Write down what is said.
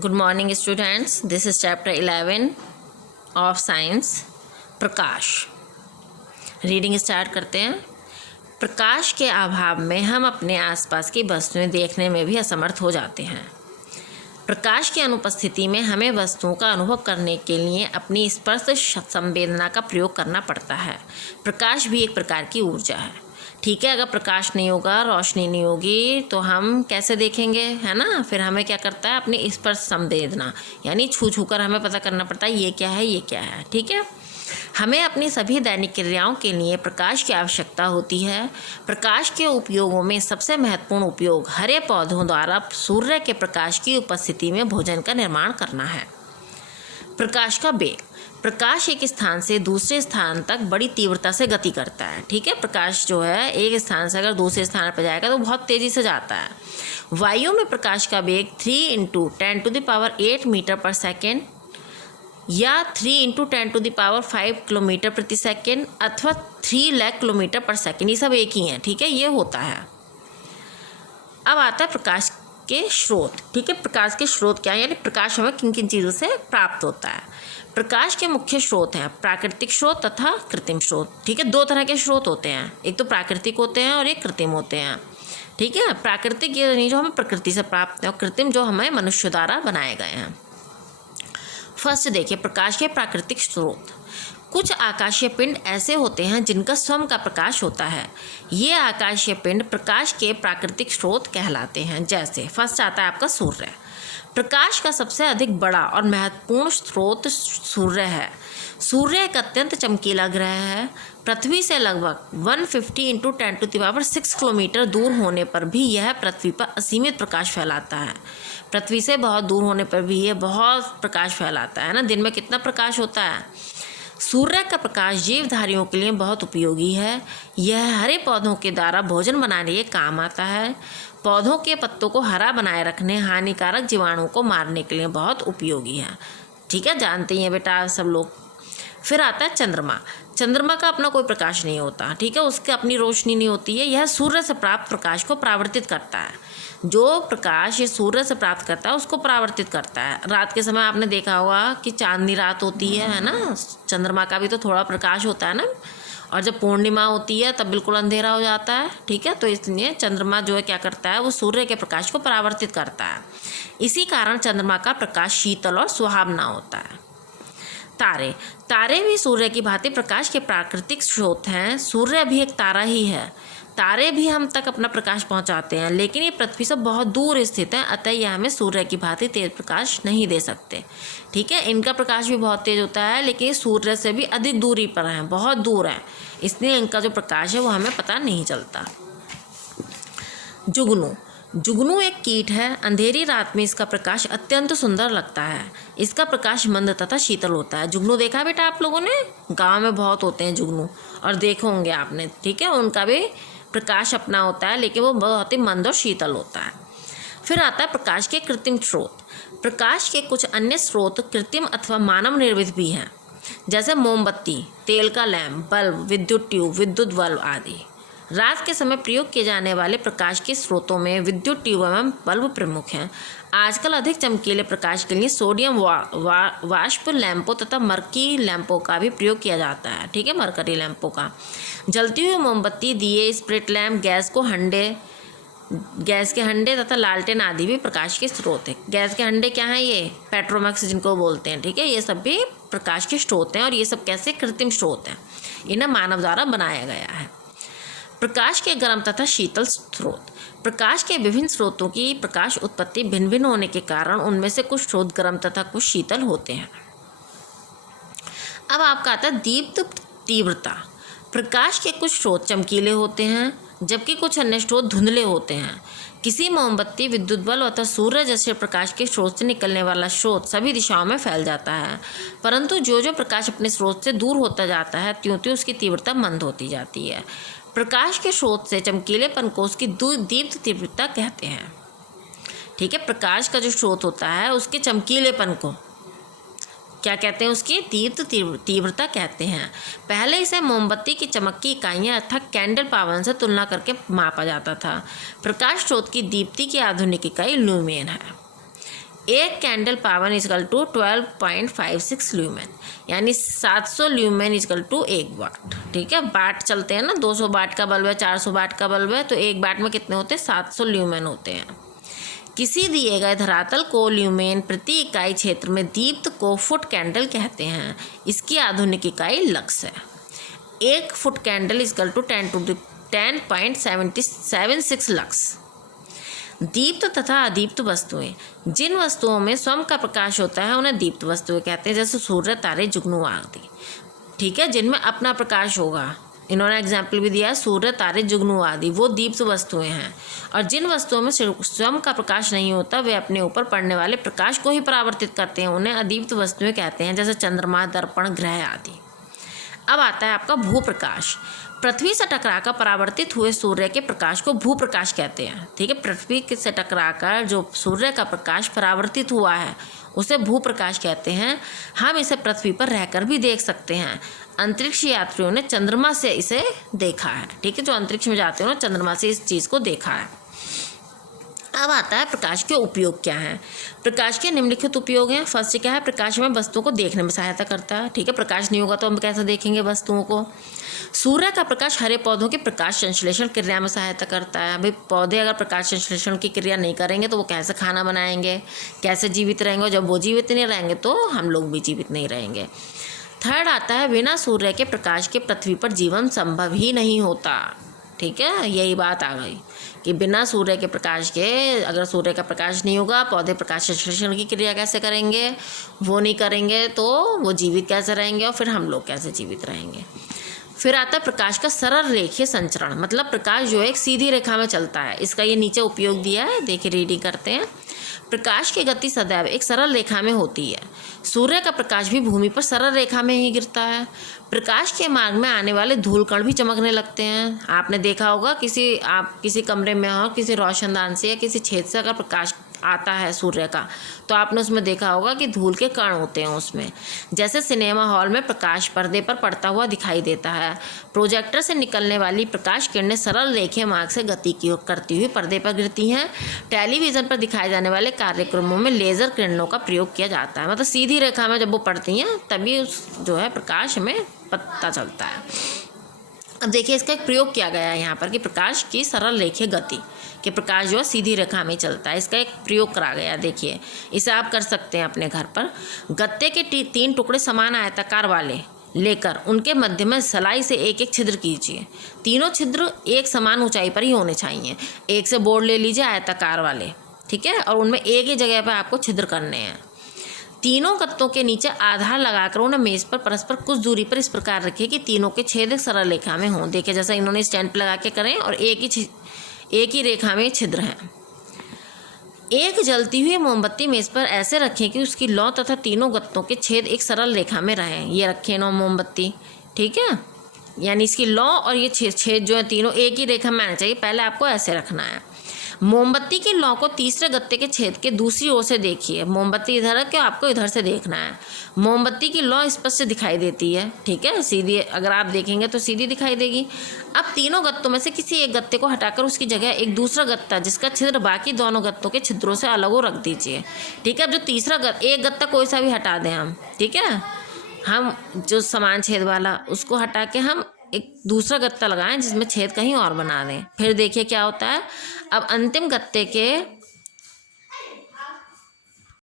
Good morning students, this is chapter 11 of science, Prakash. Reading start करते हैं। प्रकाश के अभाव में हम अपने आसपास की वस्तुएं देखने में भी असमर्थ हो जाते हैं। प्रकाश की अनुपस्थिति में हमें वस्तुओं का अनुभव करने के लिए अपनी स्पर्श संवेदना का प्रयोग करना पड़ता है। प्रकाश भी एक प्रकार की ऊर्जा है। ठीक है, अगर प्रकाश नहीं होगा, रोशनी नहीं होगी तो हम कैसे देखेंगे, है ना। फिर हमें क्या करता है, अपनी स्पर्श संवेदना यानी छू छू कर हमें पता करना पड़ता है ये क्या है, ये क्या है। ठीक है, हमें अपनी सभी दैनिक क्रियाओं के लिए प्रकाश की आवश्यकता होती है। प्रकाश के उपयोगों में सबसे महत्वपूर्ण उपयोग हरे पौधों द्वारा सूर्य के प्रकाश की उपस्थिति में भोजन का निर्माण करना है। प्रकाश का वेग। प्रकाश एक स्थान से दूसरे स्थान तक बड़ी तीव्रता से गति करता है। ठीक है, प्रकाश जो है एक स्थान से अगर दूसरे स्थान पर जाएगा तो बहुत तेज़ी से जाता है। वायु में प्रकाश का वेग 3 × 10⁸ मीटर पर सेकेंड या 3 × 10⁵ किलोमीटर प्रति सेकेंड अथवा 3 लाख किलोमीटर पर सेकेंड, ये सब एक ही हैं। ठीक है, ये होता है। अब आता है प्रकाश के स्रोत। ठीक है, प्रकाश के स्रोत क्या है, यानी प्रकाश हमें किन किन चीज़ों से प्राप्त होता है। प्रकाश के मुख्य स्रोत हैं प्राकृतिक स्रोत तथा कृत्रिम स्रोत। ठीक है, दो तरह के स्रोत होते हैं, एक तो प्राकृतिक होते हैं और एक कृत्रिम होते हैं। ठीक है, प्राकृतिक यानी जो हमें प्रकृति से प्राप्त है और कृत्रिम जो हमें मनुष्य द्वारा बनाए गए हैं। फर्स्ट देखिए, प्रकाश के प्राकृतिक स्रोत। कुछ आकाशीय पिंड ऐसे होते हैं जिनका स्वयं का प्रकाश होता है। ये आकाशीय पिंड प्रकाश के प्राकृतिक स्रोत कहलाते हैं। जैसे फर्स्ट आता है आपका सूर्य। प्रकाश का सबसे अधिक बड़ा और महत्वपूर्ण स्रोत सूर्य है। सूर्य एक अत्यंत चमकीला ग्रह है। पृथ्वी से लगभग 150 × 10⁶ किलोमीटर दूर होने पर भी यह पृथ्वी पर असीमित प्रकाश फैलाता है। पृथ्वी से बहुत दूर होने पर भी यह बहुत प्रकाश फैलाता है ना। दिन में कितना प्रकाश होता है। सूर्य का प्रकाश जीवधारियों के लिए बहुत उपयोगी है। यह हरे पौधों के द्वारा भोजन बनाने के काम आता है। पौधों के पत्तों को हरा बनाए रखने, हानिकारक जीवाणुओं को मारने के लिए बहुत उपयोगी है। ठीक है, जानते ही हैं बेटा सब लोग। फिर आता है चंद्रमा। चंद्रमा का अपना कोई प्रकाश नहीं होता। ठीक है, उसकी अपनी रोशनी नहीं होती है। यह सूर्य से प्राप्त प्रकाश को परावर्तित करता है। जो प्रकाश ये सूर्य से प्राप्त करता है उसको परावर्तित करता है। रात के समय आपने देखा होगा कि चांदनी रात होती है ना। चंद्रमा का भी तो थोड़ा प्रकाश होता है ना। और जब पूर्णिमा होती है तब बिल्कुल अंधेरा हो जाता है। ठीक है, तो इसलिए चंद्रमा जो है क्या करता है, वो सूर्य के प्रकाश को परावर्तित करता है। इसी कारण चंद्रमा का प्रकाश शीतल और सुहावना होता है। तारे। तारे भी सूर्य की भांति प्रकाश के प्राकृतिक स्रोत हैं। सूर्य भी एक तारा ही है। तारे भी हम तक अपना प्रकाश पहुंचाते हैं, लेकिन ये पृथ्वी से बहुत दूर स्थित हैं, अतः यह हमें सूर्य की भांति तेज प्रकाश नहीं दे सकते। ठीक है, इनका प्रकाश भी बहुत तेज होता है, लेकिन ये सूर्य से भी अधिक दूरी पर हैं, बहुत दूर हैं, इसलिए इनका जो प्रकाश है वो हमें पता नहीं चलता। जुगनू। जुगनू एक कीट है। अंधेरी रात में इसका प्रकाश अत्यंत सुंदर लगता है। इसका प्रकाश मंद तथा शीतल होता है। जुगनू देखा बेटा आप लोगों ने, गांव में बहुत होते हैं जुगनू, और देखे होंगे आपने। ठीक है, उनका भी प्रकाश अपना होता है, लेकिन वो बहुत ही मंद और शीतल होता है। फिर आता है प्रकाश के कृत्रिम स्रोत। प्रकाश के कुछ अन्य स्रोत कृत्रिम अथवा मानव निर्मित भी हैं, जैसे मोमबत्ती, तेल का लैंप, बल्ब, विद्युत ट्यूब, विद्युत बल्ब आदि। रात के समय प्रयोग किए जाने वाले प्रकाश के स्रोतों में विद्युत ट्यूब एवं बल्ब प्रमुख हैं। आजकल अधिक चमकीले प्रकाश के लिए सोडियम वाष्प लैंपों तथा मरकरी लैंपों का भी प्रयोग किया जाता है। ठीक है, मरकरी लैंपों का। जलती हुई मोमबत्ती, दिए, स्प्रिट लैंप, गैस के हंडे तथा लालटेन आदि भी प्रकाश के स्रोत हैं। गैस के हंडे क्या हैं, ये पेट्रोमैक्स जिनको बोलते हैं। ठीक है, ये सब भी प्रकाश के स्रोत हैं, और ये सब कैसे कृत्रिम स्रोत हैं, इन्हें मानव द्वारा बनाया गया है। प्रकाश के गर्म तथा शीतल स्रोत। प्रकाश के विभिन्न स्रोतों की प्रकाश उत्पत्ति भिन्न भिन्न होने के कारण उनमें से कुछ स्रोत गर्म तथा कुछ शीतल होते हैं। अब आपका आता है दीप्त तीव्रता। प्रकाश के कुछ स्रोत चमकीले होते हैं, जबकि कुछ अन्य स्रोत धुंधले होते हैं। किसी मोमबत्ती, विद्युत बल्ब अथवा सूर्य जैसे प्रकाश के स्रोत से निकलने वाला स्रोत सभी दिशाओं में फैल जाता है, परंतु जो जो प्रकाश अपने स्रोत से दूर होता जाता है त्यों त्यों उसकी तीव्रता मंद होती जाती है। प्रकाश के स्रोत से चमकीलेपन को उसकी दीप्त तीव्रता कहते हैं। ठीक है, प्रकाश का जो स्रोत होता है उसके चमकीलेपन को क्या कहते हैं, उसकी दीप्त तीव्रता कहते हैं। पहले इसे मोमबत्ती की चमक की इकाइयाँ अर्थात कैंडल पावर से तुलना करके मापा जाता था। प्रकाश स्रोत की दीप्ति की आधुनिक इकाई ल्यूमेन है। एक candle power equal to 12.56 lumen, यानी 700 ल्यूमेन इजकल टू 1 वाट। ठीक है, वाट चलते हैं ना, 200 वाट का बल्ब है, 400 वाट का बल्ब है, तो 1 वाट में कितने होते हैं? 700 ल्यूमेन होते हैं। किसी दिए गए धरातल को ल्यूमेन प्रति इकाई क्षेत्र में दीप्त को फुट कैंडल कहते हैं। इसकी आधुनिक इकाई लक्स है। 1 foot candle equal to 10.76 lux. दीप्त तथा अदीप्त वस्तुएं, जिन वस्तुओं में स्वयं का प्रकाश होता है उन्हें दीप्त वस्तुएं कहते हैं, जैसे सूर्य, तारे, जुगनू आदि। ठीक है, जिनमें अपना प्रकाश होगा, इन्होंने एग्जाम्पल भी दिया, सूर्य, तारे, जुगनू आदि, वो दीप्त वस्तुएं हैं। और जिन वस्तुओं में स्वयं का प्रकाश नहीं होता वे अपने ऊपर पड़ने वाले प्रकाश को ही परावर्तित करते हैं, उन्हें अदीप्त वस्तुएं कहते हैं, जैसे चंद्रमा, दर्पण, ग्रह आदि। अब आता है आपका भूप्रकाश। पृथ्वी से टकराकर परावर्तित हुए सूर्य के प्रकाश को भूप्रकाश कहते हैं। ठीक है, पृथ्वी से टकराकर जो सूर्य का प्रकाश परावर्तित हुआ है उसे भूप्रकाश कहते हैं। हम इसे पृथ्वी पर रहकर भी देख सकते हैं। अंतरिक्ष यात्रियों ने चंद्रमा से इसे देखा है। ठीक है, जो अंतरिक्ष में जाते हो ना, चंद्रमा से इस चीज़ को देखा है। अब आता है प्रकाश के उपयोग क्या हैं। प्रकाश के निम्नलिखित उपयोग हैं। फर्स्ट क्या है? प्रकाश में वस्तुओं को देखने में सहायता करता है। ठीक है, प्रकाश नहीं होगा तो हम कैसे देखेंगे वस्तुओं को। सूर्य का प्रकाश हरे पौधों के प्रकाश संश्लेषण क्रिया में सहायता करता है। भाई पौधे अगर प्रकाश संश्लेषण की क्रिया नहीं करेंगे तो वो कैसे खाना बनाएंगे, कैसे जीवित रहेंगे, और जब वो जीवित नहीं रहेंगे तो हम लोग भी जीवित नहीं रहेंगे। थर्ड आता है बिना सूर्य के प्रकाश के पृथ्वी पर जीवन संभव ही नहीं होता। ठीक है, यही बात आ गई कि बिना सूर्य के प्रकाश के, अगर सूर्य का प्रकाश नहीं होगा, पौधे प्रकाश संश्लेषण की क्रिया कैसे करेंगे, वो नहीं करेंगे तो वो जीवित कैसे रहेंगे, और फिर हम लोग कैसे जीवित रहेंगे। फिर आता है प्रकाश का सरल रेखीय संचरण, मतलब प्रकाश जो है एक सीधी रेखा में चलता है। इसका ये नीचे उपयोग दिया है, देखिए रीडिंग करते हैं। प्रकाश की गति सदैव एक सरल रेखा में होती है। सूर्य का प्रकाश भी भूमि पर सरल रेखा में ही गिरता है। प्रकाश के मार्ग में आने वाले धूल कण भी चमकने लगते हैं। आपने देखा होगा आप किसी कमरे में हो, किसी रोशनदान से या किसी छेद से अगर प्रकाश आता है सूर्य का, तो आपने उसमें देखा होगा कि धूल के कण होते हैं उसमें। जैसे सिनेमा हॉल में प्रकाश पर्दे पर पड़ता हुआ दिखाई देता है। प्रोजेक्टर से निकलने वाली प्रकाश किरणें सरल रेखीय मार्ग से गति करती हुई पर्दे पर गिरती हैं। टेलीविज़न पर दिखाए जाने वाले कार्यक्रमों में लेज़र किरणों का प्रयोग किया जाता है, मतलब सीधी रेखा में जब वो पड़ती हैं तभी उस जो है प्रकाश हमें पता चलता है। अब देखिए इसका एक प्रयोग किया गया है यहाँ पर कि प्रकाश की सरल रेखीय गति, कि प्रकाश जो है सीधी रेखा में चलता है, इसका एक प्रयोग करा गया है। देखिए इसे आप कर सकते हैं अपने घर पर। गत्ते के 3 टुकड़े समान आयताकार वाले लेकर उनके मध्य में सलाई से एक एक छिद्र कीजिए। तीनों छिद्र एक समान ऊंचाई पर ही होने चाहिए। एक से बोर्ड ले लीजिए आयताकार वाले, ठीक है, और उनमें एक ही जगह पर आपको छिद्र करने हैं। तीनों गत्तों के नीचे आधार लगाकर उन्हें मेज पर परस्पर कुछ दूरी पर इस प्रकार रखें कि तीनों के छेद एक सरल रेखा में हों। देखिए जैसा इन्होंने स्टैंड पर लगा के करें और एक ही रेखा में छिद्र हैं। एक जलती हुई मोमबत्ती मेज पर ऐसे रखें कि उसकी लौ तथा तीनों गत्तों के छेद एक सरल रेखा में रहें। ये रखें नौ मोमबत्ती, ठीक है, यानी इसकी लौ और ये छेद जो है तीनों एक ही रेखा में आना चाहिए। पहले आपको ऐसे रखना है। मोमबत्ती की लौ को तीसरे गत्ते के छेद के दूसरी ओर से देखिए। मोमबत्ती इधर है, क्या आपको इधर से देखना है। मोमबत्ती की लौ स्पष्ट दिखाई देती है, ठीक है, सीधी, अगर आप देखेंगे तो सीधी दिखाई देगी। अब तीनों गत्तों में से किसी एक गत्ते को हटाकर उसकी जगह एक दूसरा गत्ता जिसका छिद्र बाकी दोनों गत्तों के छिद्रों से अलग हो रख दीजिए, ठीक है। अब जो तीसरा एक गत्ता कोई सा भी हटा दें हम, ठीक है, हम जो समान छेद वाला उसको हटा के हम एक दूसरा गत्ता लगाएं जिसमें छेद कहीं और बना दें। फिर देखिए क्या होता है। अब अंतिम गत्ते के